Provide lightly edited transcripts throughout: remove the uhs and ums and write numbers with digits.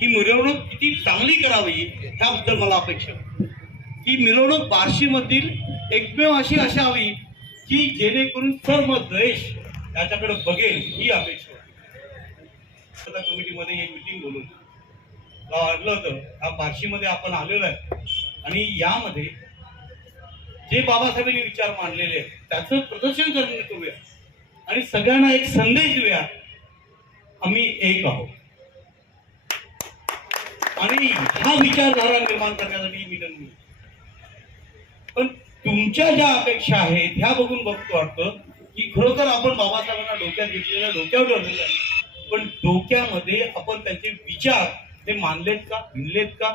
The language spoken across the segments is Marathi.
ही मिरवणूक किती चांगली करावी त्याबद्दल मला अपेक्षा आहे. ही मिरवणूक बार्शीमधील एकमेव अशी असावी की जेणेकरून सर्व देश त्याच्याकडे बघेल ही अपेक्षा होती. कमिटीमध्ये एक मिटिंग बोलवली, मला वाटलं होतं हा बार्शीमध्ये आपण आलेलो आहे आणि यामध्ये जे बाबासाहेबांनी विचार मांडलेले आहेत त्याचं प्रदर्शन करूया आणि सगळ्यांना एक संदेश देऊया, आम्ही एक आहोत. आणि हा विचारधारा निर्माण करण्यासाठी मी मीटिंग. पण तुमच्या ज्या अपेक्षा आहेत ह्या बघून वाटतं की खरोखर आपण बाबासाहेबांना डोक्यात घेतलेलं, डोक्यावर ठेवलेलं आहे, पण डोक्यामध्ये आपण त्यांचे विचार ते मानलेत का, भिनलेत का?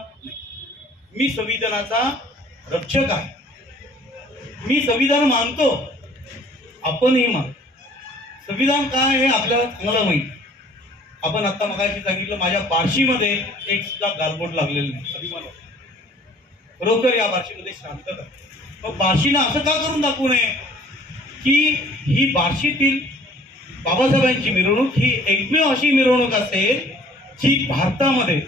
मी संविधानाचा रक्षक आहे, मी संविधान मानतो, आपणही मानतो. संविधान काय हे आपल्याला चांगलं माहिती. आपण आता मगाशी सांगितलं माझ्या बार्शीमध्ये एक सुद्धा गालबोट लागलेलं नाही. अभिमान बरोबर या बार्शीमध्ये शांतता. मग बार्शीला असं का करून दाखवू नये की ही बार्शीतील बाबासाहेबांची मिरवणूक ही एकमेव अशी मिरवणूक असेल जी भारतामध्ये,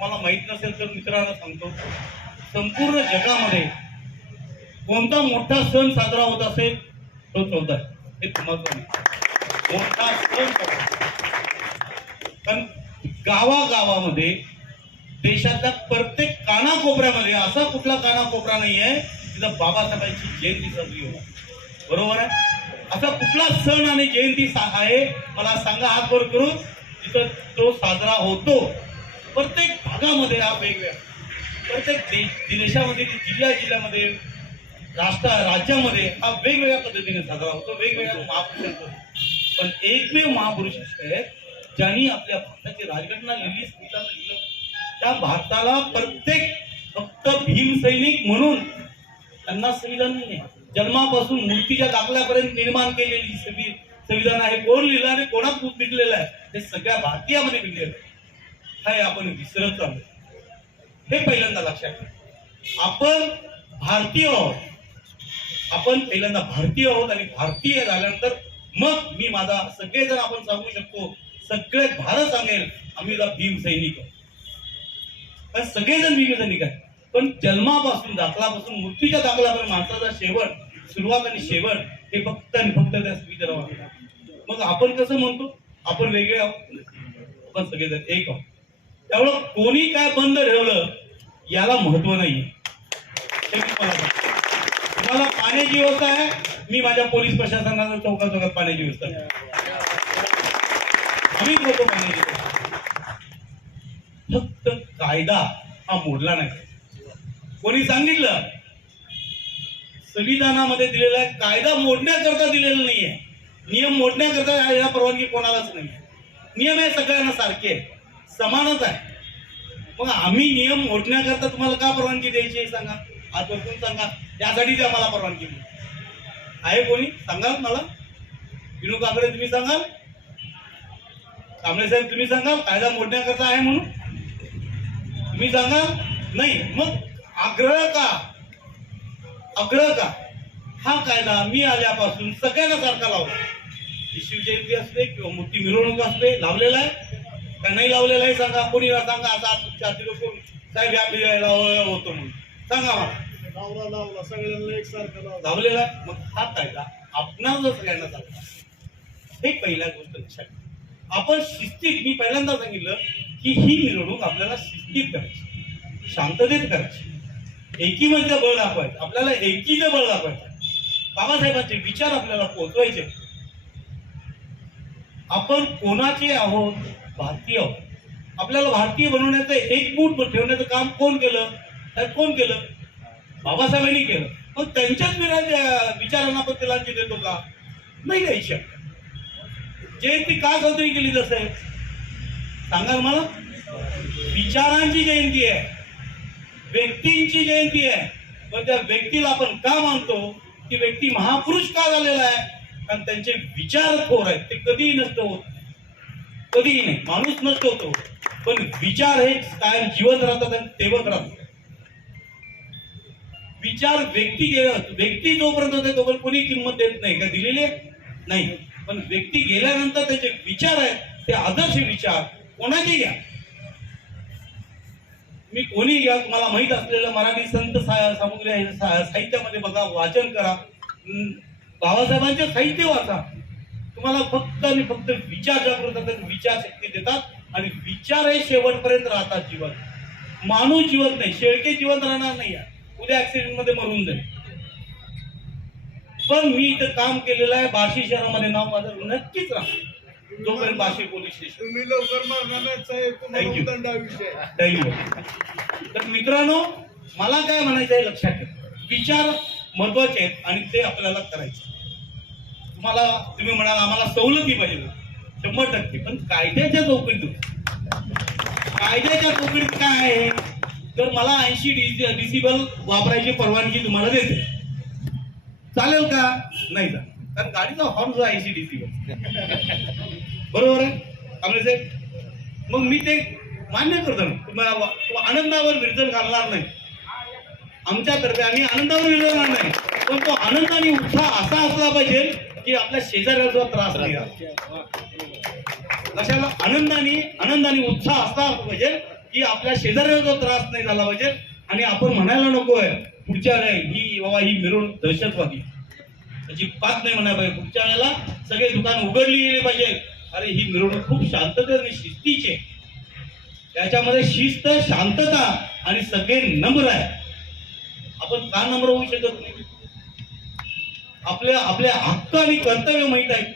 मला माहित नसेल तर मित्रांना सांगतो, संपूर्ण जगामध्ये कोणता मोठा सण साजरा होत असेल तो 14 आहे. हे तुम्हाला मोठा सण. पण गावागावामध्ये देशातल्या प्रत्येक कानाकोपऱ्यामध्ये असा कुठला कानाकोपरा नाही आहे तिथं बाबासाहेबांची जयंती साजरी होणार. बरोबर आहे? असा कुठला सण आणि जयंती आहे मला सांगा हात वर करून तिथं तो साजरा होतो. प्रत्येक भागामध्ये हा वेगवेगळा, प्रत्येक देशामध्ये, जिल्ह्यामध्ये, राज्यामध्ये हा वेगवेगळ्या पद्धतीने साजरा होतो, वेगवेगळ्या महापुरुषांचा. पण एकमेव महापुरुष आहेत ज्यांनी आपल्या भारताची राजघटना लिहिली, संविधान लिहिलं. त्या भारताला प्रत्येक फक्त भीमसैनिक म्हणून त्यांना संविधान नाही आहे. जन्मापासून मृत्यूच्या दाखल्यापर्यंत निर्माण केलेली संविधान आहे. कोण लिहिलं आणि कोणात पिकलेलं आहे हे सगळ्या भारतीयामध्ये पिकलेलं आहे. हे आपण विसरत चाललो. हे पहिल्यांदा लक्षात घ्या. आपण भारतीय आहोत, आपण पहिल्यांदा भारतीय आहोत आणि भारतीय झाल्यानंतर मग मी माझा सगळेजण आपण सांगू शकतो, सगळे भारत सांगेल आम्ही भीमसैनिक आहोत. पण सगळेजण भीमसैनिक आहेत. पण जन्मापासून दाखलापासून मृत्यूच्या दाखल्यापर्यंत माणसाचा शेवट, सुरुवात आणि शेवट हे फक्त आणि फक्त त्या संविधानावर. मग आपण कसं म्हणतो आपण वेगळे आहोत, आपण सगळेजण एक आहोत. त्यामुळं कोणी काय बंद ठेवलं याला महत्व नाही. तुम्हाला पाण्याची व्यवस्था आहे, मी माझ्या पोलीस प्रशासनाला चौकात पाण्याची व्यवस्था आहे. आम्ही करतो पाण्याची व्यवस्था. फक्त कायदा हा मोडला नाही. कोणी सांगितलं संविधानामध्ये दिलेला आहे, कायदा मोडण्याकरता दिलेला नाहीये, नियम मोडण्याकरता याला परवानगी कोणालाच नाही. नियम हे सगळ्यांना सारखे आहे, समानच आहे. मग आम्ही नियम मोडण्याकरता तुम्हाला का परवानगी द्यायची सांगा, आज वरतून सांगा. त्यासाठी द्या मला परवानगी आहे. कोणी सांगाल मला? विनू काकडे तुम्ही सांगाल, कांबळे साहेब तुम्ही सांगाल कायदा मोडण्याकरता आहे म्हणून? तुम्ही सांगाल नाही. मग आग्रह का? हा कायदा मी आल्यापासून सगळ्यांना सारखा लावला. शिवजयंती असते किंवा मोठी मिरवणूक असते, लावलेला आहे का नाही लावलेला आहे सांगा. कोणी सांगा आता तुमच्या लोक साहेब या होतो म्हणून सांगा मला. लावला सगळ्यांना एकसारखा लावलेला आहे. मग हा कायदा आपणाला सगळ्यांना चालला. हे पहिल्या गोष्ट लक्षात. आपण शिस्तीत, मी पहिल्यांदा सांगितलं की ही मिरवणूक आपल्याला शिस्तीत करायची, शांततेत करायची, एकीमधलं बळ दाखवायचं. आपल्याला एकीचं बळ दाखवायचं. बाबासाहेबांचे विचार आपल्याला पोहोचवायचे. आपण कोणाचे आहोत? भारतीय आहोत. आपल्याला भारतीय बनवण्याचं, एकमूट ठेवण्याचं काम कोण केलं? कोण केलं? बाबासाहेबांनी केलं. मग त्यांच्याच विचारांना आपण तिलांची देतो का? नाही द्यायची. जयंती का साजरी केली जसं आहे सांगाल मला? विचारांची जयंती आहे, व्यक्तींची जयंती आहे. पण त्या व्यक्तीला आपण का मानतो? की व्यक्ती महापुरुष का झालेला आहे? कारण त्यांचे विचार थोर आहेत, ते कधीही नष्ट होत, कधीही नाही. माणूस नष्ट होतो पण विचार हे कायम जिवंत राहतात आणि तेवत राहतात. विचार व्यक्ती जोपर्यंत होते तोपर्यंत कोणी किंमत देत नाही, का दिलेली नाही. पण व्यक्ती गेल्यानंतर त्याचे विचार आहेत, ते आदर्श विचार कोणाचे घ्या, मी कोणी घ्या, तुम्हाला माहित असलेलं मराठी संत सामुग्री आहे, साहित्यामध्ये बघा, वाचन करा, बाबासाहेबांचे साहित्य वाचा. तुम्हाला फक्त आणि फक्त विचार जागृत होतात, विचार शक्ती देतात आणि विचार हे शेवटपर्यंत राहतात. जीवन माणूस जिवंत नाही, शेळके जिवंत राहणार नाही, उद्या ऍक्सिडेंट मध्ये मरून जाईल. पण मी इथं काम केलेलं आहे, बार्शी शहरामध्ये नाव माझं नक्कीच राहणार जोपर्यंत बार्शी पोलीस स्टेशन. तुम्ही लवकर मारणार साहेब, Thank you. दंडाविषय. तर मित्रांनो, मला काय म्हणायचं आहे लक्षात ठेवा, विचार महत्वाचे आहेत आणि ते आपल्याला करायचे. तुम्ही म्हणाल आम्हाला सवलती पाहिजे, 100%, पण कायद्याच्या चौकटीत, कायद्याच्या चौकटीत काय आहे, तर मला 80 डिसिबल वापरायची परवानगी तुम्हाला देते, चालेल का? नाही चालेल, कारण गाडीचा हॉर्न जो 80 डिसिबल, बरोबर आहे कांबळे साहेब. मग मी ते मान्य करतो ना, तुम्हाला आनंदावर विरजन घालणार नाही आमच्यातर्फे, आम्ही आनंदावर विरजन घालणार नाही, पण तो आनंद आणि उत्साह असा असला पाहिजे की आपल्या शेजाऱ्याचा त्रास नाही झाला. कशाला? आनंदाने उत्साह असला पाहिजे की आपल्या शेजाऱ्याचा त्रास नाही झाला पाहिजे. आणि आपण म्हणायला नकोय पुढच्या ही बाबा ही मिरवणूक दहशतवादी, त्याची पात नाही म्हणायला पाहिजे. पुढच्या वेळेला सगळे दुकान उघडली गेले पाहिजे, अरे ही मिरवणूक खूप शांतता आणि शिस्तीची, त्याच्यामध्ये शिस्त, शांतता आणि सगळे नम्र आहे. आपण का नम्र होऊ शकत नाही? आपले हक्क आणि कर्तव्य माहित आहेत,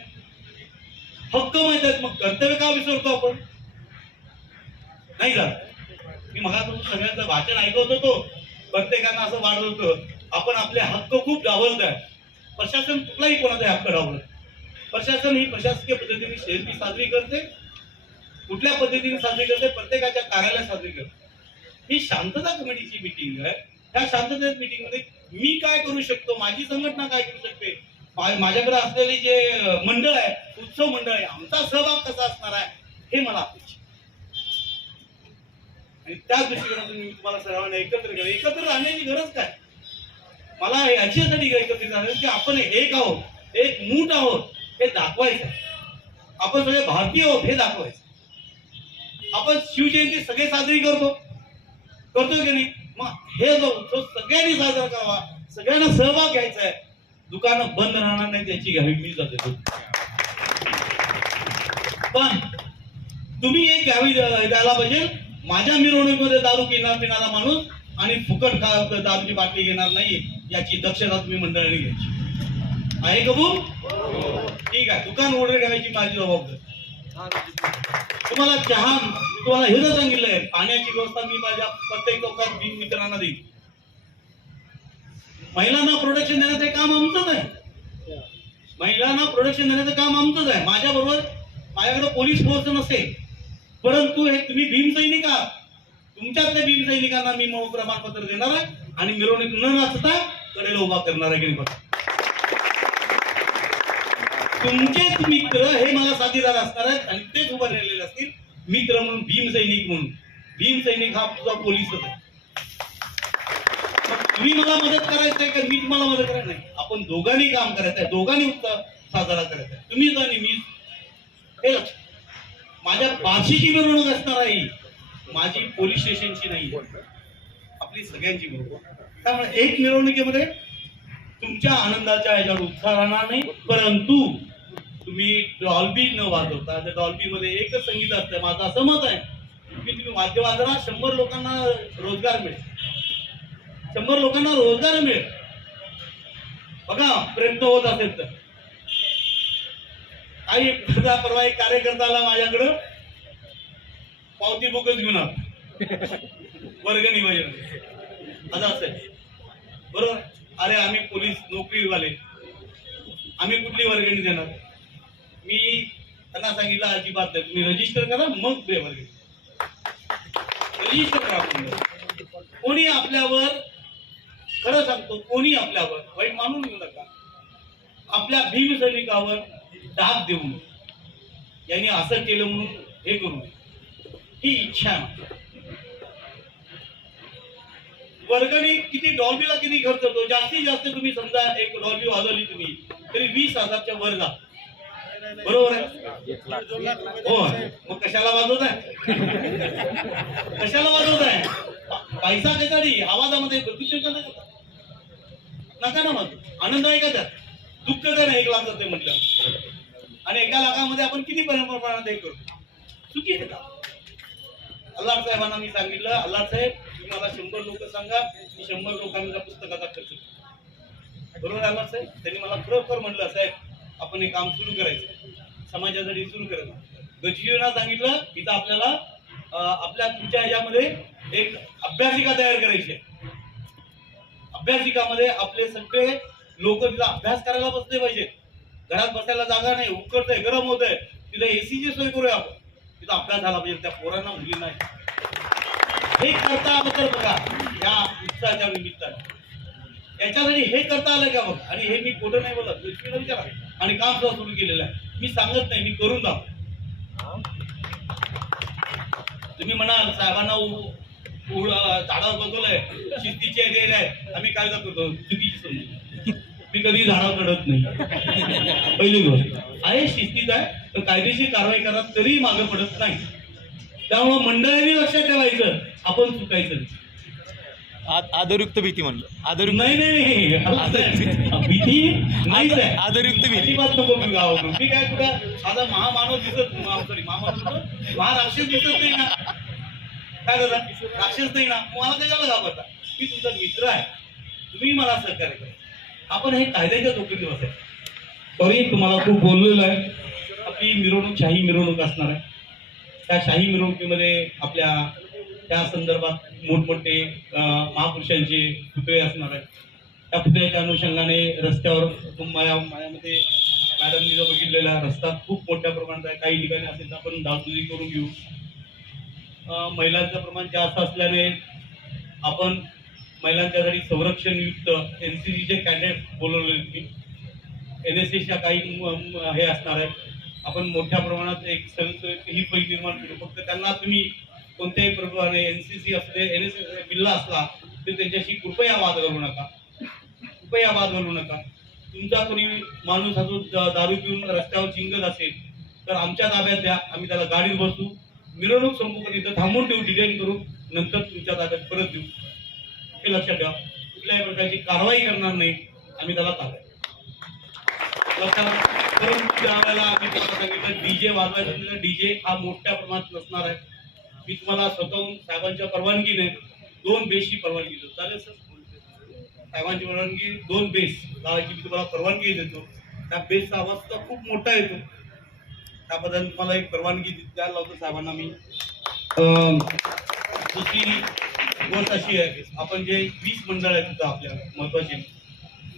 हक्क माहित आहेत, मग कर्तव्य का विसरतो आपण? नाही जात. मी मगापासून सगळ्यांचं भाषण ऐकवत होतो, प्रत्येकानं असं वाटत होतं आपण आपले हक्क खूप डावलत आहे. प्रशासन कुठलाही कोणाचा हक्क डावलत, प्रशासन ही प्रशासकीय पद्धतीने शेती साजरी करते, कुठल्या पद्धतीने साजरी करते, प्रत्येकाच्या कार्यालयात साजरी करते. ही शांतता कमिटीची मिटिंग आहे. त्या शांतता मीटिंग मध्ये मी काय करू शकतो, माझी संघटना काय करू शकते, माझ्याकडे असलेले जे मंडळ आहे, उत्सव मंडळ आहे, आमचा सहभाग कसा असणार आहे, हे मला अपेक्षित. आणि त्याच दृष्टिकोनातून मी तुम्हाला सर्वांना एकत्र राहण्याची गरज काय, मला याच्यासाठी एकत्रित राहण्याची की आपण एक आहोत, एक मूठ आहोत हे दाखवायचं. आपण सगळे भारतीय आहोत हे दाखवायचं. आपण शिवजयंती सगळे साजरी करतो की नाही? मग हे जो उत्सव सगळ्यांनी साजरा करावा, सगळ्यांना सहभाग घ्यायचा आहे. दुकानं बंद राहणार नाही त्याची घ्यावी मी जाते, पण तुम्ही एक घ्यावी द्यायला पाहिजे. माझ्या मिरवणुकीमध्ये दारू पिणारा माणूस आणि फुकट दारूची बाटली घेणार नाही याची दक्षता तुम्ही मंडळाने घ्यायची आहे. कबूल? ठीक आहे. दुकान ऑर्डर घ्यायची माझी जबाबदारी. तुम्हाला चहा, तुम्हाला हे जर सांगितलंय, पाण्याची व्यवस्था मी माझ्या प्रत्येक चौकात मित्रांना देईन. महिलांना प्रोडक्शन देण्याचं काम आमचंच आहे, महिलांना प्रोडक्शन देण्याचं काम आमचंच आहे. माझ्याकडे पोलीस फोर्स नसेल, परंतु हे तुम्ही भीमसैनिक आहात, तुमच्यातल्या भीमसैनिकांना मी प्रमाणपत्र देणार आहे आणि मिरवणूक न नाचता कडेला उभा करणार आहे की नाही. तुमचेच मित्र हे मला साथीदार असणार आहेत आणि तेच उभे राहिलेले असतील मित्र म्हणून, भीमसैनिक म्हणून. भीमसैनिक हा तुझा पोलीसच आहे. तुम्ही मला मदत करायचं आहे का मी तुम्हाला मदत करायचं नाही? आपण दोघांनी काम करायचं आहे, दोघांनी उत्साह साजरा करायचा आहे, तुम्हीच आणि मी. हे लक्षात, माझ्या बार्शीची मिरवणूक असणार आहे, माझी पोलीस स्टेशनची नाही, आपली सगळ्यांची मिरवणूक. त्यामुळे एक मिरवणुकीमध्ये तुमच्या आनंदाच्या ह्याच्यावर उत्साह राहणार नाही, परंतु तुम्ही डॉल्बी न वाजवता, त्या डॉल्बी मध्ये एकच संगीत असतं. माझं असं मत आहे की तुम्ही वाद्य वाजवा, 100 लोकांना रोजगार मिळेल, 100 लोकांना रोजगार मिळेल. बघा प्रयत्न होत असेल तर. काही परवा एक कार्यकर्ता आला माझ्याकडं, पावती बुकच घेऊन आला, वर्गणी वगैरे असं असेल, बरोबर. अरे आम्ही पोलीस नोकरीवाले, आम्ही कुठली वर्गणी देणार? मी त्यांना सांगितलं अजिबात नाही, तुम्ही रजिस्टर करा मग दे वर्गणी, रजिस्टर करा. कोणी आपल्यावर, खरं सांगतो, कोणी आपल्यावर वाईट मानून घेऊ नका, आपल्या भीमसैनिकावर डाग देऊ नये, यांनी असं केलं म्हणून हे करू नये, ही इच्छा आहे. वर्गणी किती, डॉल्बीला किती खर्च होतो? जास्तीत जास्त तुम्ही समजा एक डॉल्बी वाजवली तुम्ही तरी 20,000च्या वर जा, बरोबर आहे? हो. मग कशाला वाजवत आहे, कशाला वाजवत आहे? पैसा कशासाठी आवाजामध्ये प्रदूषण का नाही करता? नका ना मग आनंद आहे का त्यात? दुःख का नाही 1 लाख जाते म्हटलं आणि 1 लाखामध्ये आपण किती प्रमाणात हे करतो? चुकीचं का? अल्लाह साहेबांना मी सांगितलं, अल्लाह साहेब तुम्ही मला 100 लोक सांगा, मी 100 लोकांचा पुस्तकाचा खर्च करतो. बरोबर अल्लाह साहेब? त्यांनी मला खरोखर म्हटलं साहेब आपण हे काम सुरू करायचं, समाजासाठी सुरू करायचं. गडचिरोलीला सांगितलं इथं आपल्याला आपल्या तुमच्या ह्याच्यामध्ये एक अभ्यासिका तयार करायची आहे. अभ्यासिकामध्ये आपले सगळे लोक तिथं अभ्यास करायला बसले पाहिजेत. घरात बसायला जागा नाही, उकडतंय, गरम होतंय, तिथे एसीची सोय करूया आपण. तिथं अभ्यास झाला पाहिजे त्या पोरांना मुलींना. हे करता आलं तर बघा या उत्साहाच्या निमित्ताने याच्यासाठी हे करता आलं का बघ. आणि हे मी खोटं नाही बोलत, विचारा. आणि काम सुद्धा सुरू केलेलं आहे. मी सांगत नाही, मी करून दाखव. तुम्ही म्हणाल साहेबांना झाडावर बसवलंय, शिस्तीचे दिले आहे, आम्ही काय करतो चुकीची समजू. मी कधी झाडावर चढत नाही. पहिली गोष्ट आहे शिस्तीत आहे, तर कायदेशीर कारवाई करा तरी मागे पडत नाही. त्यामुळे मंडळांनी लक्षात ठेवायचं आपण चुकायचं नाही. आदरयुक्त भीती म्हणलं. आदरयुक्त नाही भीती नाहीच आहे. आदरयुक्त भीती. अजिबात नको मी गावाकडून. मी काय कुठं माझा महामानव दिसत सॉरी महाराक्षस दिसत नाही ना. काय करता राक्षस नाही ना, मला कशाला घाबरता? मी तुमचा मित्र आहे, तुम्ही मला सहकार्य करा. आपण हे कायद्याच्या चौकटीत बसायचं. सॉरी तुम्हाला खूप बोललेलं आहे. आपली मिरवणूक शाही मिरवणूक असणार आहे. त्या शाही मिरवणुकीमध्ये आपल्या त्या संदर्भात मोठमोठे महापुरुषांचे पुतळे असणार आहेत. त्या पुतळ्याच्या अनुषंगाने रस्त्यावर मायामध्ये मॅडमनी जो बघितलेला रस्ता खूप मोठ्या प्रमाणात आहे. काही ठिकाणी असेल तर आपण डागडुजी करून घेऊ. महिलांचं प्रमाण जास्त असल्याने आपण महिलांच्यासाठी संरक्षणयुक्त NCCचे कॅडेट बोलवलेले, NSSच्या काही हे असणार आहे. आपण मोठ्या प्रमाणात एक ही फैल निर्माण करू. फक्त त्यांना तुम्ही कोणत्याही प्रकारे NCC असले NSS बिल्ला असला तर त्यांच्याशी कृपया वाद घालू नका. कृपया वाद घालू नका. तुमचा कोणी माणूस असो दारू पिऊन रस्त्यावर चिंगत असेल तर आमच्या ताब्यात द्या. आम्ही त्याला गाडीत बसू, मिरवणूक संपूर्ण इथं थांबून ठेवू, डिटेन करू, नंतर तुमच्या ताब्यात परत देऊ. हे लक्षात ठेवा. कुठल्याही प्रकारची कारवाई करणार नाही, आम्ही त्याला ताब्यात. परंतु त्यावेळेला आम्ही तुम्हाला सांगितलं डीजे वाजवायचं. डीजे हा मोठ्या प्रमाणात नसणार आहे. मी तुम्हाला स्वतःहून साहेबांच्या परवानगीने 2 बेसची परवानगी देतो. चालेल सर? साहेबांची परवानगी 2 बेस लावायची मी तुम्हाला परवानगी देतो. त्या बेसचा आवाज तर खूप मोठा येतो. त्याबद्दल तुम्हाला एक परवानगी द्यायला लावतो साहेबांना मी. दुसरी गोष्ट अशी आहे, आपण जे 20 मंडळ आहेत तिथं आपल्या महत्वाचे,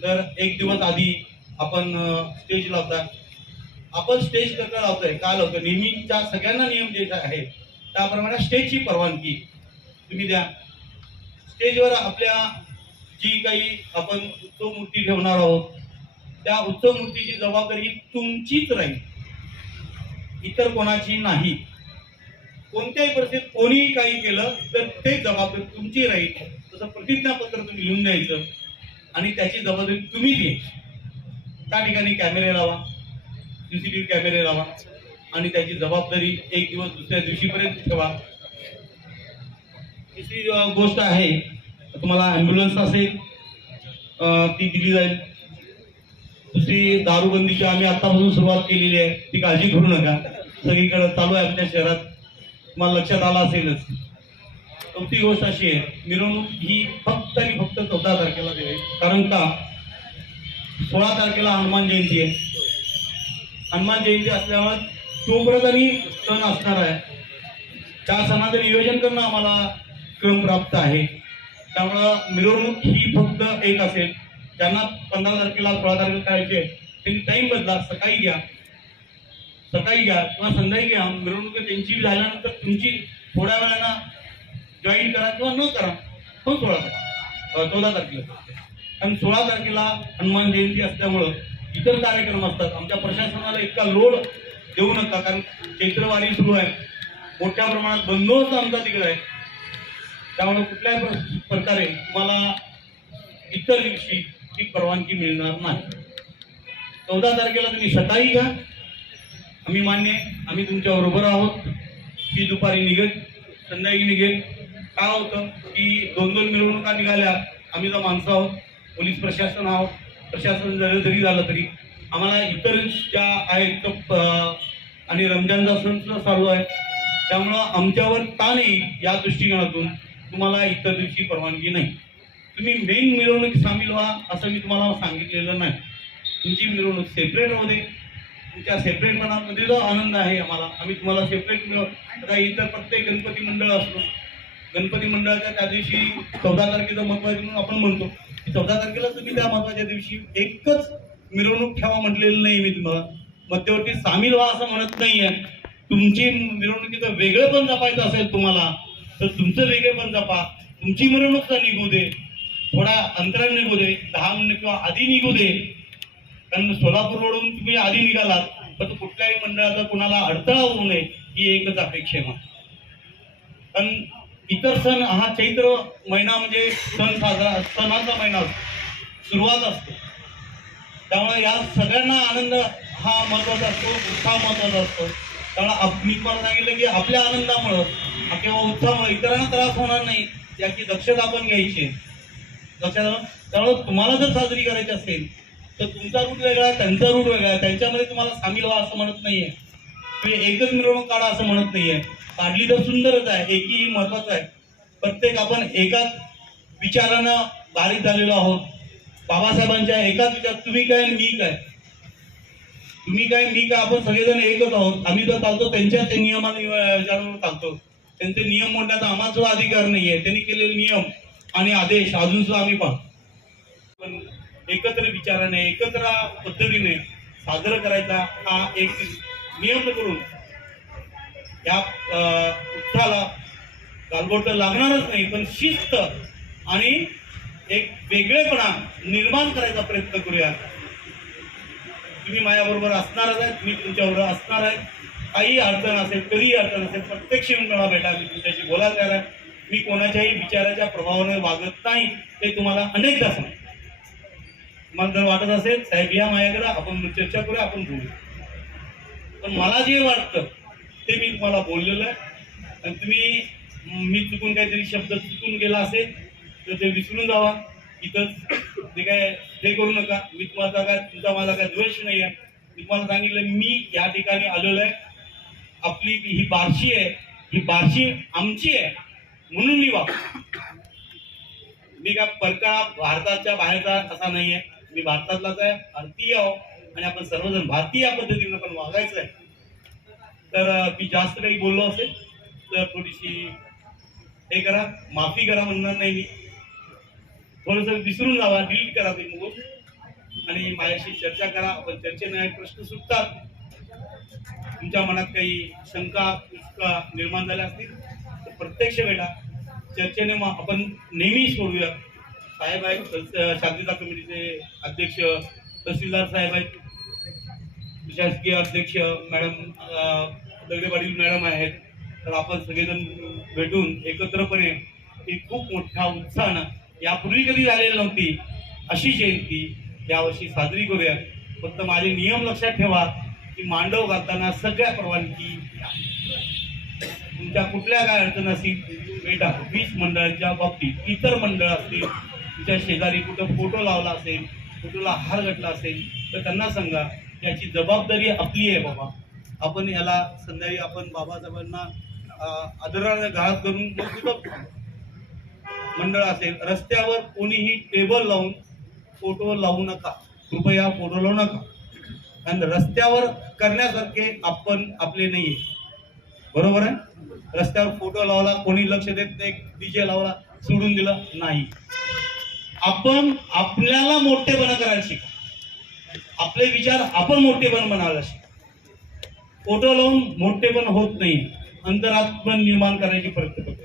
तर 1 दिवस आधी आपण स्टेज लावता. आपण स्टेज करता लावतोय का लावतोय? नेहमीच्या सगळ्यांना नियम जे आहे त्याप्रमाणे स्टेजची परवानगी तुम्ही द्या. स्टेजवर आपल्या जी काही आपण उत्सव मूर्ती ठेवणार आहोत त्या उत्सव मूर्तीची जबाबदारी तुमचीच राहील, इतर कोणाची नाही. कोणत्याही परिस्थितीत कोणीही काही केलं तर ते जबाबदारी तुमची राहील. तसं प्रतिज्ञापत्र तुम्ही लिहून द्यायचं आणि त्याची जबाबदारी तुम्ही घ्यायची. त्या ठिकाणी कॅमेरे लावा, CCTV कॅमेरे लावा आणि त्याची जबाबदारी 1 दिवस दुसऱ्या दिवशीपर्यंत ठेवा. तिसरी गोष्ट आहे, तुम्हाला ॲम्ब्युलन्स असेल ती दिली जाईल. दुसरी दारूबंदीची आम्ही आतापासून सुरुवात केलेली आहे, ती काळजी करू नका. सगळीकडे चालू आहे आपल्या शहरात, तुम्हाला लक्षात आलं असेलच. चौथी गोष्ट अशी आहे, मिरवणूक ही फक्त आणि फक्त 14 तारखेला द्यावी. कारण का 16 तारखेला हनुमान जयंती आहे. हनुमान जयंती असल्यामुळे तोपर्यंत आणि सण असणार आहे. त्या सणाचं नियोजन करणं आम्हाला क्रम प्राप्त आहे. त्यामुळं मिरवणूक ही फक्त एक असेल. ज्यांना 15 तारखेला 16 तारखेला करायचे त्यांनी टाईम बदला, सकाळी घ्या किंवा संध्याकाळी घ्या. मिरवणूक त्यांची झाल्यानंतर तुमची थोड्या वेळानं जॉईन करा किंवा न करा, पण 14 तारखेला. कारण 16 तारखेला हनुमान जयंती असल्यामुळं इतर कार्यक्रम असतात. आमच्या प्रशासनाला इतका लोड देऊ नका, कारण चैत्रवारी सुरू आहे, मोठ्या प्रमाणात बंदोबस्त आमचा तिकडे आहे. त्यामुळे कुठल्याही प्रकारे तुम्हाला इतर दिवशी ती परवानगी मिळणार नाही. 14 तारखेला तुम्ही सकाळी घ्या, आम्ही मान्य आहे, आम्ही तुमच्या बरोबर आहोत. ती दुपारी निघेल, संध्याकाळी निघेल. काय होतं की 2-2 मिरवणुका निघाल्या. आम्ही तर माणसं आहोत, पोलीस प्रशासन आहोत, प्रशासन जरी झालं तरी आम्हाला इतर ज्या आहेत आणि रमजानचा सण सुद्धा चालू आहे, त्यामुळं आमच्यावर ताण येईल या दृष्टिकोनातून तुम्हाला इतर दिवशी परवानगी नाही. तुम्ही मेन मिरवणूक सामील व्हा असं मी तुम्हाला सांगितलेलं नाही. तुमची मिरवणूक सेपरेट होऊ दे. तुमच्या सेपरेटपणामध्ये जो आनंद आहे आम्हाला, आम्ही तुम्हाला सेपरेट आता इतर प्रत्येक गणपती मंडळ असतो, गणपती मंडळाच्या त्या दिवशी 14 तारखेचं महत्त्वाचं म्हणून आपण म्हणतो. 14 तारखेला तुम्ही त्या महत्त्वाच्या दिवशी एकच मिरवणूक ठेवा म्हटलेलं नाही. मी तुम्हाला मध्यवर्ती सामील व्हा असं म्हणत नाहीये. तुमची मिरवणुकीचं वेगळं पण जपायचं असेल तुम्हाला तर तुमचं वेगळे पण जपा. तुमची मिरवणूक तर निघू दे, थोडा अंतराने निघू दे, 10 मिनिट किंवा आधी निघू दे. कारण सोलापूर रोडून तुम्ही आधी निघालात तर कुठल्याही मंडळाचा कुणाला अडथळा होऊ नये ही एकच अपेक्षा आहे. कारण इतर सण हा चैत्र महिना म्हणजे सणाचा महिना असतो, सुरुवात असते. त्यामुळे या सगळ्यांना आनंद हा महत्वाचा असतो, उत्साह महत्वाचा असतो. त्यामुळे मी तुम्हाला सांगितलं की आपल्या आनंदामुळं किंवा उत्साहामुळे इतरांना त्रास होणार नाही याची दक्षता आपण घ्यायची. लक्षात. त्यामुळे तुम्हाला जर साजरी करायची असेल तर तुमचा रूट वेगळा, त्यांचा रूट वेगळा, त्यांच्यामध्ये तुम्हाला सामील व्हा असं म्हणत नाहीये. तुम्ही एकच मिरवणूक काढा असं म्हणत नाहीये. काढली तर सुंदरच आहे, एकी महत्वाचं आहे. प्रत्येक आपण एकाच विचारानं बारीक झालेलो आहोत. बाबासाहेबांच्या एकाच विचार, तुम्ही काय मी काय, तुम्ही काय मी काय, आपण सगळेजण एकच आहोत. आम्ही तर चालतो त्यांच्याच नियमाने चालतो. त्यांचे नियम मोडण्याचा आम्हाला सुद्धा अधिकार नाहीये. त्यांनी केलेले नियम आणि आदेश अजून सुद्धा आम्ही पाहतो. पण एकत्र विचाराने एकत्र पद्धतीने साजरा करायचा हा एक नियम करून या उत्साहाला गालबोट तर लागणारच नाही, पण शिस्त आणि एक वेगळेपणा निर्माण करायचा प्रयत्न करूया. तुम्ही माझ्याबरोबर असणारच आहे, मी तुमच्याबरोबर असणार आहे. काही अडचण असेल, कधीही अडचण असेल, प्रत्यक्ष येऊन मला भेटा, मी तुमच्याशी बोलायला तयार आहे. मी कोणाच्याही विचाराच्या प्रभावाने वागत नाही हे तुम्हाला अनेकदा सांगतो. मला जर वाटत असेल साहेब या माझ्याकडे, आपण चर्चा करूया, आपण बोलू. पण मला जे वाटतं ते मी तुम्हाला बोललेलं आहे. आणि तुम्ही मी चुकून काहीतरी शब्द चुकून गेला असेल तर ते विसरून जावा. इथंच ते काय ते करू नका. मी तुम्हाला काय, तुमचा माझा काय द्वेष नाही आहे. मी तुम्हाला सांगितलं मी या ठिकाणी आलेलो आहे. आपली ही बार्शी आहे, ही बार्शी आमची आहे म्हणून मी वागतो. मी काय परका भारताच्या बाहेरचा असा नाही आहे. मी भारतातलाच आहे, भारतीय आहो आणि आपण सर्वजण भारतीय या पद्धतीने पण वागायचं आहे. तर मी जास्त काही बोललो असेल तर थोडीशी हे करा, माफी करा म्हणणार नाही. मी थोडंसं विसरून जावा, डिलीट करा ते मुलं आणि माझ्याशी चर्चा करा. आपण चर्चेने प्रश्न सुटतात. तुमच्या मनात काही शंका कुचका निर्माण झाल्या असतील तर प्रत्यक्ष भेटा. चर्चेने आपण नेहमी सोडूया. साहेब आहेत, शांतता कमिटीचे अध्यक्ष तहसीलदार साहेब आहेत, प्रशासकीय अध्यक्ष मॅडम दगडे पाटील मॅडम आहेत. तर आपण सगळेजण भेटून एकत्रपणे ही खूप मोठ्या उत्साहानं यापूर्वी कधी झालेली नव्हती अशी जयंती यावर्षी साजरी करूया. फक्त माझे नियम लक्षात ठेवा की मांडव घालताना सगळ्या परवानगी घ्या. तुमच्या कुठल्या काय अडचण असतील बेटा, वीज मंडळाच्या बाबतीत इतर मंडळ असतील, तुमच्या शेजारी कुठं फोटो लावला असेल, फोटोला हार घातला असेल तर त्यांना सांगा याची जबाबदारी आपली आहे. बाबा आपण याला संध्याकाळी आपण बाबासाहेबांना आदराने घात करून मंडळ असेल, रस्त्यावर कोणीही टेबल लावून फोटो लावू नका, कृपया फोटो लावू नका. आणि रस्त्यावर करण्यासारखे आपण आपले नाहीये, बरोबर आहे. रस्त्यावर फोटो लावला, कोणी लक्ष देत नाही, डीजे लावला, सोडून दिलं नाही. आपण आपल्याला मोठेपणा करायला शिका. आपले विचार आपण मोठेपण बनायला शिका. फोटो लावून मोठेपण होत नाही. अंतरात्मन निर्माण करायची प्रयत्न करतो.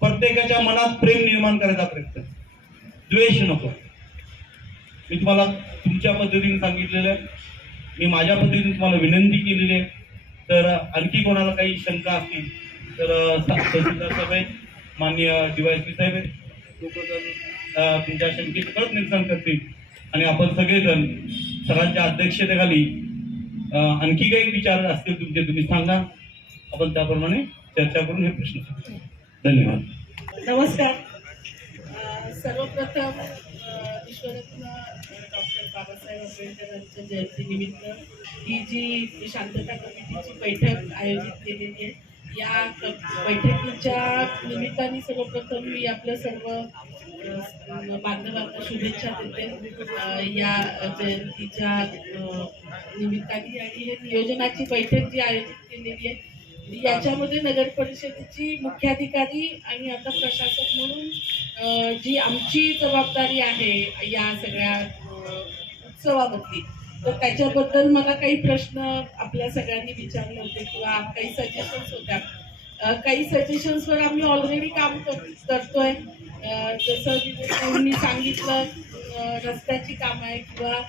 प्रत्येकाच्या मनात प्रेम निर्माण करायचा प्रयत्न, द्वेष नको. मी तुम्हाला तुमच्या पद्धतीने सांगितलेलं आहे, मी माझ्या पद्धतीने तुम्हाला विनंती केलेली आहे. तर आणखी कोणाला काही शंका असतील तर तहसीलदार साहेब आहेत, माननीय DYSP साहेब आहेत, लोक तुमच्या शंकेचं परत निरसन करतील आणि आपण सगळेजण सरांच्या अध्यक्षतेखाली आणखी काही विचार असतील तुमचे तुम्ही सांगा, आपण त्याप्रमाणे चर्चा करून हे प्रश्न. धन्यवाद. नमस्कार. सर्वप्रथम विश्वरत्न डॉक्टर बाबासाहेब आंबेडकरांच्या जयंतीनिमित्त ही जी शांतता कमिटीची बैठक आयोजित केलेली आहे, या बैठकीच्या निमित्ताने सर्वप्रथम मी आपल्या सर्व बांधवांना शुभेच्छा देते या जयंतीच्या निमित्ताने. आणि हे नियोजनाची बैठक जी आयोजित केलेली आहे याच्यामध्ये नगर परिषदेची मुख्याधिकारी आणि आता प्रशासक म्हणून जी आमची जबाबदारी आहे या सगळ्या उत्सवामधली, तर त्याच्याबद्दल मला काही प्रश्न आपल्या सगळ्यांनी विचारले होते किंवा काही सजेशन्स होत्या. काही सजेशन्सवर आम्ही ऑलरेडी काम करतोय. जसं मी सांगितलं, रस्त्याची कामं आहे किंवा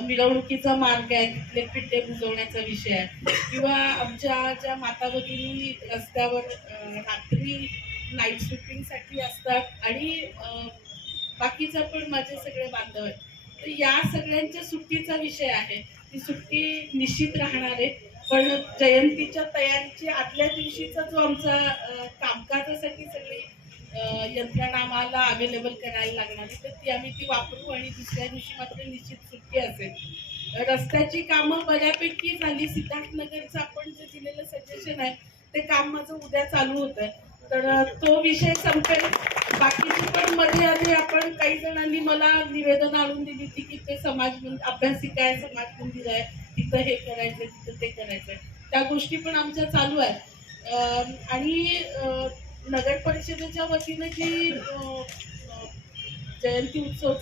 मिरवणुकीचा मार्ग आहे, तिथले खड्डे बुजवण्याचा विषय आहे, किंवा आमच्या ज्या माता भगिनी रस्त्यावर रात्री नाईट स्वीपिंगसाठी असतात आणि बाकीचा पण माझे सगळे बांधव आहेत, तर या सगळ्यांच्या सुट्टीचा विषय आहे. ती सुट्टी निश्चित राहणार आहे, पण जयंतीच्या तयारीची आदल्या दिवशीचा जो आमचा कामकाजासाठी सगळी यंत्रणा आम्हाला अवेलेबल करायला लागणार आहे, तर ती वापरू आणि दुसऱ्या दिवशी मात्र निश्चित सुट्टी असेल. रस्त्याची कामं बऱ्यापैकी झाली. सिद्धार्थनगरचं आपण जे दिलेलं सजेशन आहे ते काम माझं उद्या चालू होतं, तर तो विषय संपेल. बाकीची पण मध्ये आधी आपण काही जणांनी मला निवेदन आणून दिली होती की ते अभ्यासिका आहे, समाज मंदिर आहे, तिथं हे करायचं, तिथं ते करायचंय. त्या गोष्टी पण आमच्या चालू आहेत. आणि नगर परिषदेच्या वतीने जी जयंती उत्सव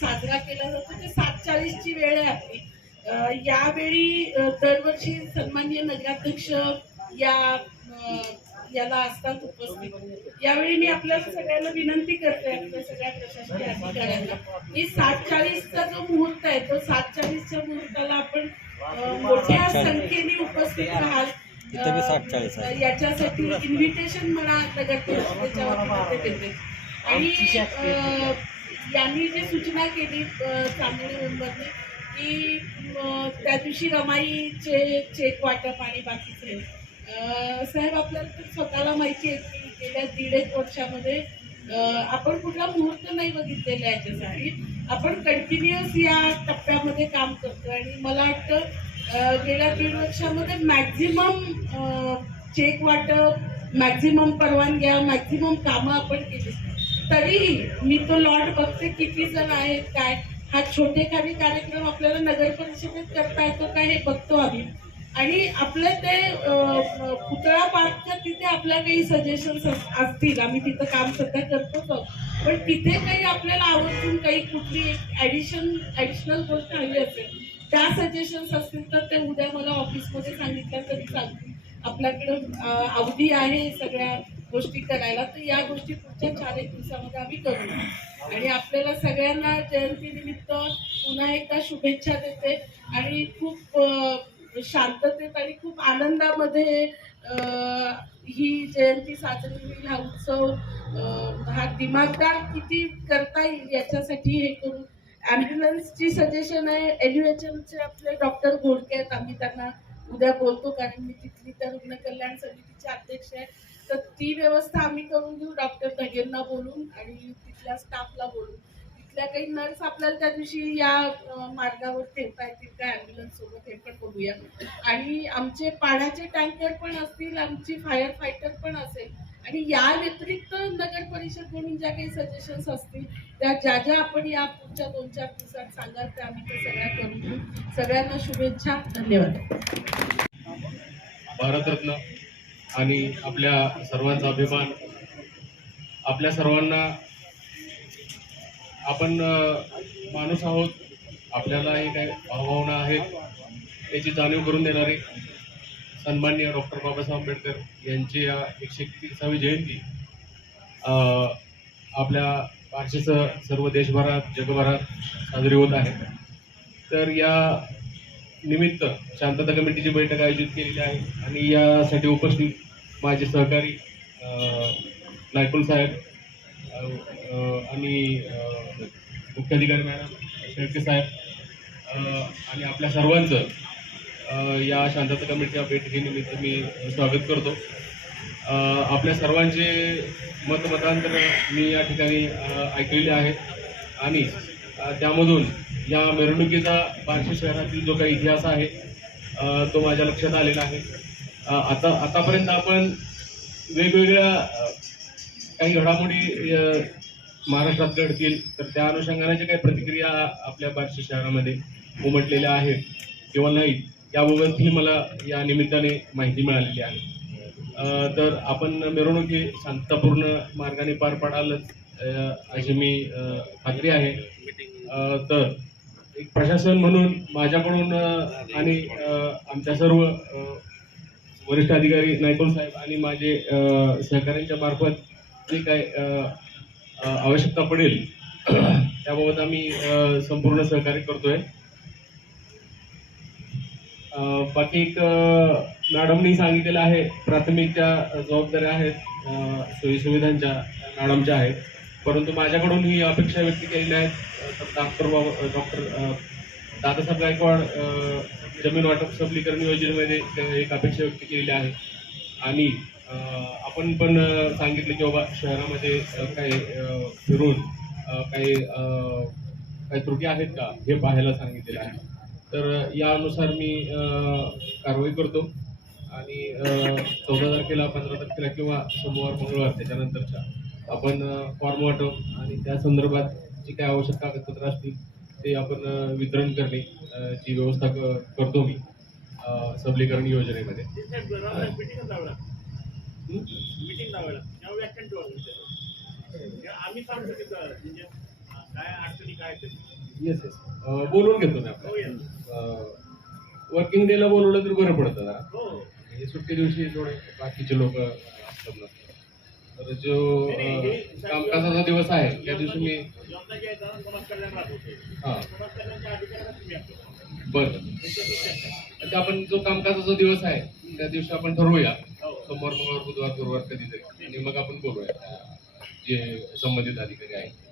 साजरा केला जातो ते 7:40ची वेळ आहे आपली. यावेळी दरवर्षी सन्माननीय नगराध्यक्ष याला असतात उपस्थित. यावेळी मी आपल्या सगळ्यांना विनंती करते, आपल्या सगळ्या प्रशासकीय अधिकाऱ्यांना, की 7:40चा जो मुहूर्त आहे तो 7:40च्या मुहूर्ताला आपण मोठ्या संख्येने उपस्थित राहाल. याच्यासाठी इन्व्हिटेशन म्हणा नगर परिषदेच्या वतीने देते. आणि यांनी जी सूचना केली चांदणे मेंबरने की त्या दिवशी रमाईचे चेक वाटप आणि बाकीचे, साहेब आपल्याला तर स्वतःला माहिती आहे की गेल्या 1.5 वर्षामध्ये आपण कुठला मुहूर्त नाही बघितलेला याच्यासाठी. आपण कंटिन्युअस या टप्प्यामध्ये काम करतो आणि मला वाटतं गेल्या 1.5 वर्षामध्ये मॅक्झिमम चेक वाटप, मॅक्झिमम परवानग्या, मॅक्झिमम कामं आपण केली. तरीही मी तो लॉट बघते किती जण आहेत, काय हा छोटेखानी कार्यक्रम आपल्याला नगर परिषदेत करता येतो काय हे बघतो आम्ही. आणि आपलं ते पुतळा पार्कच्या तिथे आपल्या काही सजेशन्स असतील, आम्ही तिथं काम सध्या करतोच आहोत, पण तिथे काही आपल्याला आवर्जून काही कुठली ॲडिशनल गोष्ट हवी असेल, त्या सजेशन्स असतील तर ते उद्या मला ऑफिसमध्ये सांगितलं तरी चालतील. आपल्याकडं अवधी आहे सगळ्या गोष्टी करायला, तर या गोष्टी पुढच्या 4-1 दिवसामध्ये आम्ही करू. आणि आपल्याला सगळ्यांना जयंतीनिमित्त पुन्हा एकदा शुभेच्छा देते आणि खूप शांततेत आणि खूप आनंदामध्ये ही जयंती साजरी होईल. हा उत्सव हा दिमागदार किती करता येईल याच्यासाठी हे करू. ॲम्ब्युलन्सची सजेशन आहे, LUHMचे आपले डॉक्टर घोडके आहेत, आम्ही त्यांना उद्या बोलतो कारण मी तिथली त्या रुग्ण कल्याण समितीचे अध्यक्ष आहे, तर ती व्यवस्था आम्ही करून घेऊ. डॉक्टर धगेंना बोलून आणि तिथल्या स्टाफला बोलून तिथल्या काही नर्स आपल्याला त्या दिवशी या मार्गावर ठेवता येतील का ॲम्ब्युलन्स सोबत हे पण बघूया. आणि आमचे पाण्याचे टँकर पण असतील, आमची फायर फायटर पण असेल. आणि या व्यतिरिक्त नगर परिषद म्हणून ज्या काही सजेशन्स असतील त्या ज्या आपण या पुढच्या 2-4 दिवसात सांगाल त्या आम्ही त्या सगळ्या करून घेऊ. सगळ्यांना शुभेच्छा. धन्यवाद. भारतरत्न आणि आपल्या सर्वांचा अभिमान, आपल्या सर्वांना आपण माणूस आहोत, आपल्यालाही काही भावभावना आहेत त्याची जाणीव करून देणारे सन्माननीय डॉक्टर बाबासाहेब आंबेडकर यांची या 131वी जयंती आपल्या भारतासह सर्व देशभरात जगभरात साजरी होत आहे. तर या निमित्त शांतता कमिटीची बैठक आयोजित केलेली आहे आणि यासाठी उपस्थित माझे सहकारी नायकुल साहेब आणि मुख्याधिकारी मॅडम शेळके साहेब आणि आपल्या सर्वांचं या शांतता कमिटीच्या बैठकीनिमित्त मी स्वागत करतो. आपल्या सर्वांचे मतमतांतर मी या ठिकाणी ऐकलेले आहेत आणि त्यामधून या मिरवणुकीचा बार्शी शहरातील जो काही इतिहास आहे तो माझ्या लक्षात आलेला आहे. आतापर्यंत आपण वेगवेगळ्या काही घडामोडी महाराष्ट्रात घडतील तर त्या अनुषंगाने जे काही प्रतिक्रिया आपल्या बार्शी शहरामध्ये उमटलेल्या आहेत किंवा नाही याबाबतही मला या निमित्ताने माहिती मिळालेली आहे. तर आपण मिरवणूक ही शांततापूर्ण मार्गाने पार पाडालच अशी मी खात्री आहे. तर एक प्रशासन म्हणून माझ्याकडून आणि आमच्या सर्व वरिष्ठ अधिकारी नायकोल साहेब आणि माझे सहकाऱ्यांच्या मार्फत जे काय आवश्यकता पडेल त्याबाबत आम्ही संपूर्ण सहकार्य करतोय. बाकी एक मॅडमनी सांगितलेलं आहे प्राथमिक ज्या जबाबदाऱ्या आहेत सोयीसुविधांच्या मॅडमच्या आहेत, परंतु माझ्याकडून ही अपेक्षा व्यक्त केलेल्या आहेत. डॉक्टर दादासाहेब गायकवाड जमीन वाटप सबलीकरण योजनेमध्ये एक अपेक्षा व्यक्त केलेली आहे आणि आपण पण सांगितलं की बाबा शहरामध्ये काही फिरून काही त्रुटी आहेत का हे पाहायला सांगितलेलं आहे. तर यानुसार मी कारवाई करतो आणि 14 तारखेला 15 तारखेला किंवा सोमवार मंगळवार त्याच्यानंतरच्या आपण फॉर्म वाटप आणि त्या संदर्भात जी काही आवश्यक कागदपत्र असतील ते आपण वितरण करणे ची व्यवस्था करतो मी सबलीकरण योजनेमध्ये. मीटिंग लावायला आम्ही सांगतो काय अडचणी काय येस बोलवून घेतो ना आपण. वर्किंग डेला बोलवलं तर बरं पडतं जरा. म्हणजे सुट्टी दिवशी थोडे बाकीचे लोक असतात ना. तर जो कामकाजाचा दिवस आहे त्या दिवशी मी हां बरं तर आपण जो कामकाजाचा दिवस आहे त्या दिवशी आपण ठरवूया सोमवार मंगळवार बुधवार गुरुवार कधीतरी आणि मग आपण बोलूया जे संबंधित अधिकारी आहेत.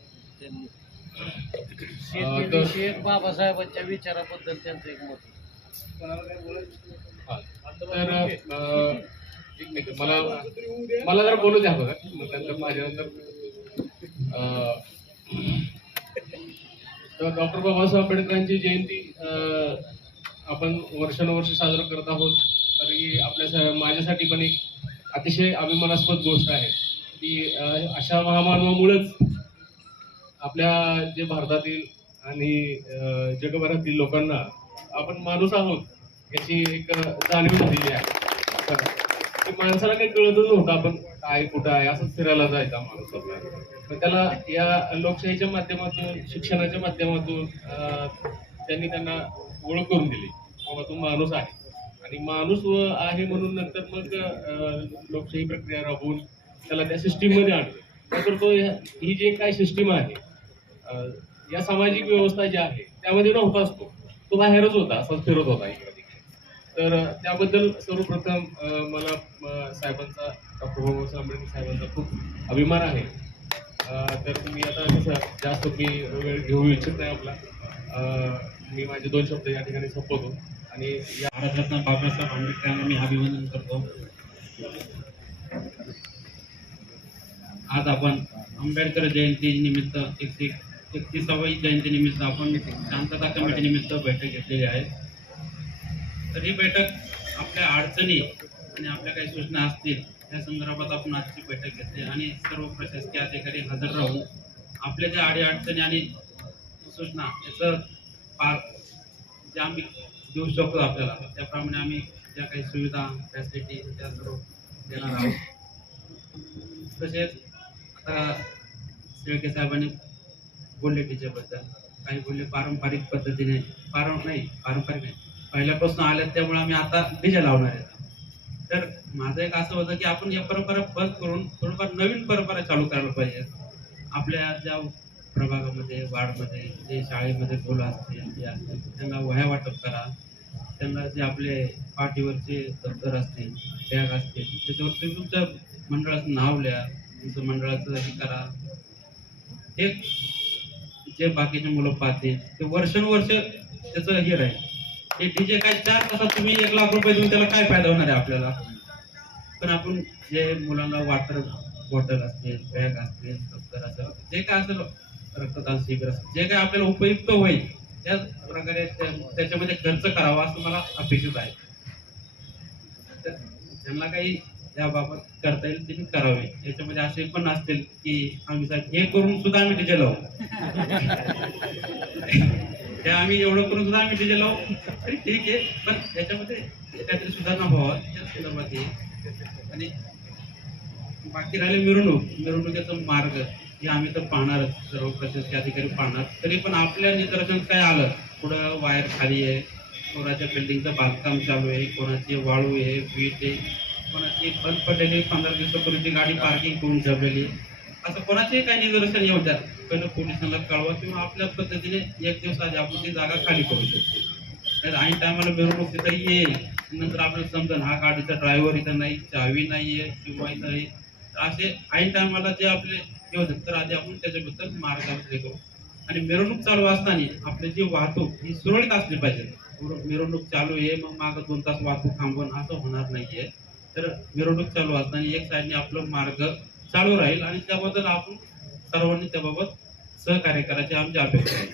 शेतकरी बाबासाहेबांच्या विचाराबद्दल त्यांचं एक मत. तर एक मिनिट मला जरा बोलू द्या बघा मग नंतर माझ्यानंतर तर डॉक्टर बाबासाहेब आंबेडकरांची जयंती आपण वर्षानुवर्ष साजरं करत आहोत. तर ही आपल्या माझ्यासाठी पण एक अतिशय अभिमानास्पद गोष्ट आहे की अशा महामानवामुळेच आपल्या जे भारतातील आणि जगभरातील लोकांना आपण माणूस आहोत याची एक जाणीव झालेली आहे. माणसाला काही कळतच नव्हतं आपण काय कुठं आहे असंच फिरायला जायचा माणूस आपला. पण त्याला या लोकशाहीच्या माध्यमातून शिक्षणाच्या माध्यमातून त्यांना ओळख करून दिली बाबा तू माणूस आहे आणि माणूस आहे म्हणून नंतर मग लोकशाही प्रक्रिया राबवून त्याला त्या सिस्टीममध्ये आणलं. तर तो ही जे काय सिस्टीम आहे या सामाजिक व्यवस्था जी आहे त्यामध्ये नव्हताच तो बाहेरच होता असाच फिरत होता इकडे. तर त्याबद्दल सर्वप्रथम मला साहेबांचा डॉक्टर बाबासाहेब आंबेडकर साहेबांचा खूप अभिमान आहे. तर मी आता कसं जास्त मी वेळ घेऊ इच्छित नाही आपला. मी माझे 2 शब्द या ठिकाणी संपवतो आणि या भारतरत्न बाबासाहेब आंबेडकरांना मी अभिवादन करतो. आज आपण आंबेडकर जयंती निमित्त 31वी जयंती निमित्त आपण शांतता कमिटी निमित्त बैठक घेतलेली आहे. तर ही बैठक आपल्या अडचणी आणि आपल्या काही सूचना असतील त्या संदर्भात आपण आजची बैठक घेतली आणि सर्व प्रशासकीय अधिकारी हजर राहून आपल्या ज्या अडचणी आणि सूचना याचं पार जे आम्ही देऊ शकतो आपल्याला त्याप्रमाणे आम्ही ज्या काही सुविधा फॅसिलिटी त्या सर्व देणार आहोत. तसेच आता शेळके साहेबांनी बोलले टीचरबद्दल काही बोलले पारंपरिक पद्धतीने पारंपरिक नाही पहिल्यापासून आल्यात त्यामुळे आम्ही आता डीजे लावणार आहे. तर माझं एक असं होतं की आपण या परंपरा बंद करून थोडंफार नवीन परंपरा चालू करायला पाहिजे. आपल्या ज्या प्रभागामध्ये वार्डमध्ये जे शाळेमध्ये मुलं असतील जे असतील त्यांना वह्या वाटप करा. त्यांना जे आपले पाठीवरचे दप्तर असतील बॅग असतील त्याच्यावरती तुमच्या मंडळाचं नाव लिहा. तुमचं मंडळाचं हे करा. हे जे बाकीचे मुलं पाहतील ते वर्षानुवर्ष त्याचं हे राहील. हे डीजे काय 4 तासात तुम्ही 1 लाख रुपये देऊन त्याला काय फायदा होणार आहे आपल्याला. पण आपण जे मुलांना वॉटर बॉटल असतील, बॅग असतील, दप्तर असेल, जे काय असेल, रक्तदान शिबिर असेल, जे काय आपल्याला उपयुक्त होईल त्याच प्रकारे त्याच्यामध्ये खर्च करावा असं मला अपेक्षित आहे. तर ज्यांना काही याबाबत करता येईल त्यांनी करावे. याच्यामध्ये असे पण असतील की आम्ही साहेब हे करून सुद्धा आम्ही डीजे लावू, हे आम्ही एवढं करून सुद्धा आम्ही डीजे लावू, तरी ठीक आहे, पण याच्यामध्ये काहीतरी सुधारणा व्हावा त्या संदर्भात आहे. आणि बाकी राहिले मिरवणुकीचा मार्ग हे आम्ही तर पाहणारच, सर्व प्रशासकीय अधिकारी पाहणार. तरी पण आपल्या निदर्शनात काय आलं, पुढं वायर खाली आहे, कोणाच्या बिल्डिंगचं बांधकाम चालू आहे, कोणाची वाळू आहे, वीट आहे, कोणाची बंद पडलेली 15 दिवसापूर्वीची गाडी पार्किंग करून ठेवलेली, असं कोणाचेही काही निदर्शन येऊ द्या, पहिलं पोलिसांना कळवा किंवा आपल्या पद्धतीने एक दिवस आधी आपण ती जागा खाली करू शकतो. ऐन टायमाला मिरवणूक तिथं येईल, नंतर आपल्याला समजा हा गाडीचा ड्रायव्हर इथं नाही, चावी नाहीये किंवा इथं आहे, असे ऐन टायमाला जे आपले येऊ देत तर आधी आपण त्याच्याबद्दल मार्गदर्शन करू. आणि मिरवणूक चालू असताना आपली जी वाहतूक ही सुरळीत असली पाहिजे. मिरवणूक चालू आहे मग मागं 2 तास वाहतूक थांबवून असं होणार नाहीये. तर मिरवणूक चालू असताना एक साईडने आपलं मार्ग चालू राहील आणि त्याबद्दल आपण सर्वांनी त्याबाबत सहकार्य करायची आमची अपेक्षा आहे.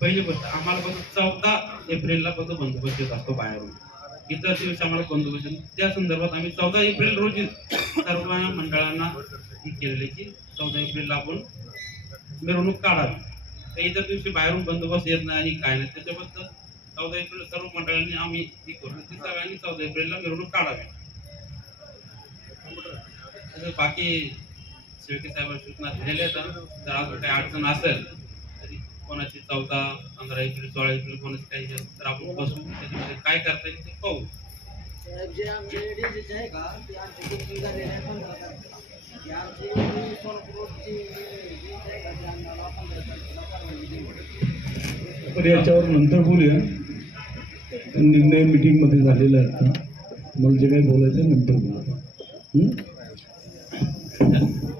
पहिली गोष्ट, आम्हाला बघ 14 एप्रिलला बघ बंदोबस्त येत असतो बाहेरून, इतर दिवशी आम्हाला बंदोबस्त. त्या संदर्भात आम्ही 14 एप्रिल रोजी सर्व मंडळांना ही केलेली की 14 एप्रिलला आपण मिरवणूक काढावी. तर इतर दिवशी बाहेरून बंदोबस्त येत नाही आणि काय नाही, त्याच्याबद्दल 14 एप्रिल सर्व मंडळांनी आम्ही ही करू की सगळ्यांनी 14 एप्रिलला मिरवणूक काढावी. बाकी शेळके साहेबांनी सूचना दिलेल्या आहेत. जर अजून काही अडचण असेल तरी कोणाची 14, 15 एप्रिल, 16 एप्रिल कोणाची काही तर आपण बसू, त्याच्यामध्ये काय करता येईल ते पाहू. जे आमचे डीजेचे आहे का ते आमचे बुकिंग झालेले आहे 15 तारखेला. ते आमची सोलापूरची जी आहे का ते आम्हाला 15 तारखेला परवानगी दिली. तर याच्यावर नंतर बोलूया. निर्णय मीटिंगमध्ये झालेला आहे. आता मला जे काही बोलायचं नंतर बोला.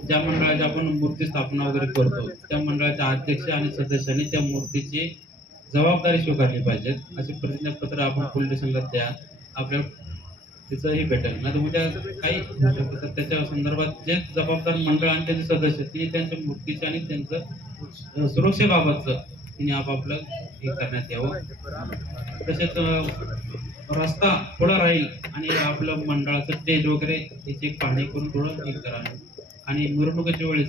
ज्या मंडळाची आपण मूर्ती स्थापना वगैरे करतो त्या मंडळाच्या अध्यक्ष आणि सदस्यांनी त्या मूर्तीची जबाबदारी स्वीकारली पाहिजे. असे प्रतिज्ञापत्र आपण पोलीस स्टेशनला द्या, आपल्याला तिचंही भेटेल. नाही तर उद्या काही होऊ शकतं तर त्याच्या संदर्भात जे जबाबदार मंडळ आणि त्याचे सदस्य तिने त्यांच्या मूर्तीचे आणि त्यांचं सुरक्षेबाबतचं तिने आपापलं हे करण्यात यावं. तसेच रस्ता थोडा राहील आणि आपलं मंडळाचं स्टेज वगैरे याची पाहणी करून थोडं हे करावं. आणि मिरवणुकीच्या वेळेस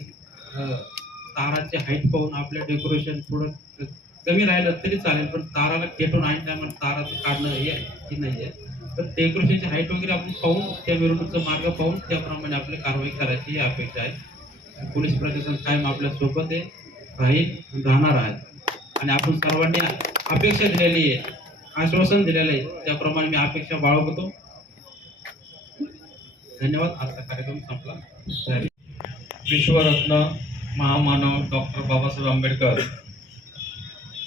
ताराची हाईट पाहून आपलं डेकोरेशन थोडं कमी राहिलं तरी चालेल, पण ताराला खेटून ऐन टायमाला ताराचं काढणं हे नाही आहे. तर डेकोरेशनची हाईट वगैरे आपण पाहून त्या मिरवणुकीचा मार्ग पाहून त्याप्रमाणे आपली कारवाई करायची ही अपेक्षा आहे. पोलीस प्रशासन कायम आपल्या सोबत आहे, राहील, राहणार आहे. आणि आपण सर्वांनी अपेक्षा दिलेली आहे, आश्वासन दिलेलं आहे, त्याप्रमाणे मी अपेक्षा बाळगतो. धन्यवाद. आजचा कार्यक्रम संपला. विश्वरत्न महामानव डॉक्टर बाबासाहेब आंबेडकर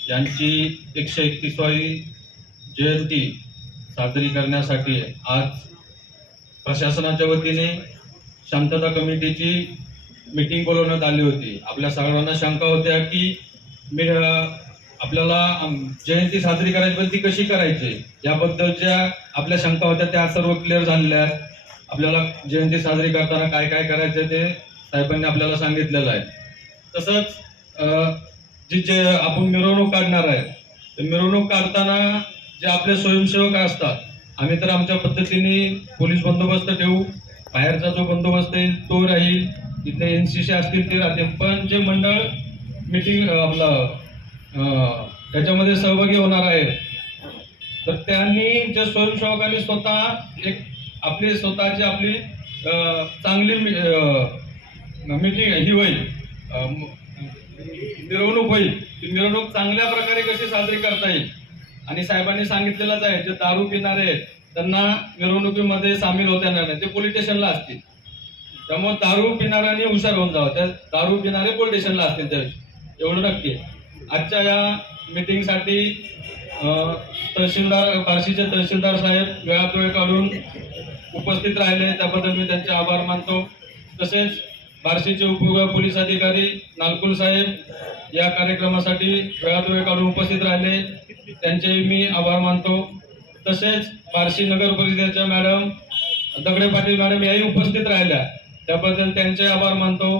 यांची 131वी जयंती साजरी करण्यासाठी आज प्रशासनाच्या वतीने शांतता कमिटीची मीटिंग बोलवण्यात आली होती. आपल्या सगळ्यांना शंका होत्या की आपल्याला जयंती साजरी करायची पण ती कशी करायची याबद्दलच्या आपल्या शंका होत्या, त्या सर्व क्लिअर झालेल्या आहेत. आपल्याला जयंती साजरी करताना काय काय करायचं ते साहेबांनी आपल्याला सांगितलेलं आहे. तसंच जे आपण मिरवणूक काढणार आहे तर मिरवणूक काढताना जे आपले स्वयंसेवक असतात, आम्ही तर आमच्या पद्धतीने पोलीस बंदोबस्त ठेवू, बाहेरचा जो बंदोबस्त येईल तो राहील, इथले NCC असतील ते राहतील. पण जे मंडळ मीटिंग आपलं त्याच्यामध्ये सहभागी होणार आहेत तर त्यांनी जे स्वयंसेवकांनी स्वतः एक आपली स्वतःची आपली चांगली मीटिंग ही होईल, मिरवणूक होईल. ती मिरवणूक चांगल्या प्रकारे कशी साजरी करता येईल. आणि साहेबांनी सांगितलेलंच आहे, जे दारू पिणारे आहेत त्यांना मिरवणुकीमध्ये सामील होता नाही, ते पोलीस स्टेशनला असतील. त्यामुळे दारू पिणाऱ्यांनी हुशार होऊन जावं, त्या दारू पिणारे पोलीस स्टेशनला असतील त्या एवढं नक्की. आजच्या या मीटिंगसाठी तहसीलदार, बार्शीचे तहसीलदार साहेब वेळात वेळ काढून उपस्थित राहिले, त्याबद्दल मी त्यांचे आभार मानतो. तसेच बार्शीचे उपविभाग पोलीस अधिकारी नालकुल साहेब या कार्यक्रमासाठी वेळात वेळ काढून उपस्थित राहिले, त्यांचे मी आभार मानतो. तसेच बार्शी नगर परिषदेच्या मॅडम दगडे पाटील मॅडम याही उपस्थित राहिल्या, त्याबद्दल त्यांचे आभार मानतो.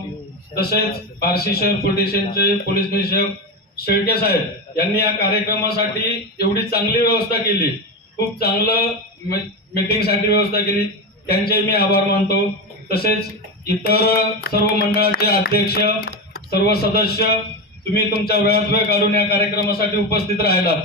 तसेच बार्शी शहर पोलीस स्टेशनचे पोलीस निरीक्षक शेळके साहेब यांनी या कार्यक्रमासाठी एवढी चांगली व्यवस्था केली, खूप चांगलं मीटिंगसाठी व्यवस्था केली, त्यांचे मी आभार मानतो. तसेच इतर सर्व मंडळाचे अध्यक्ष, सर्व सदस्य, तुम्ही तुमच्या वेळात वेळ काढून या कार्यक्रमासाठी उपस्थित राहिलात.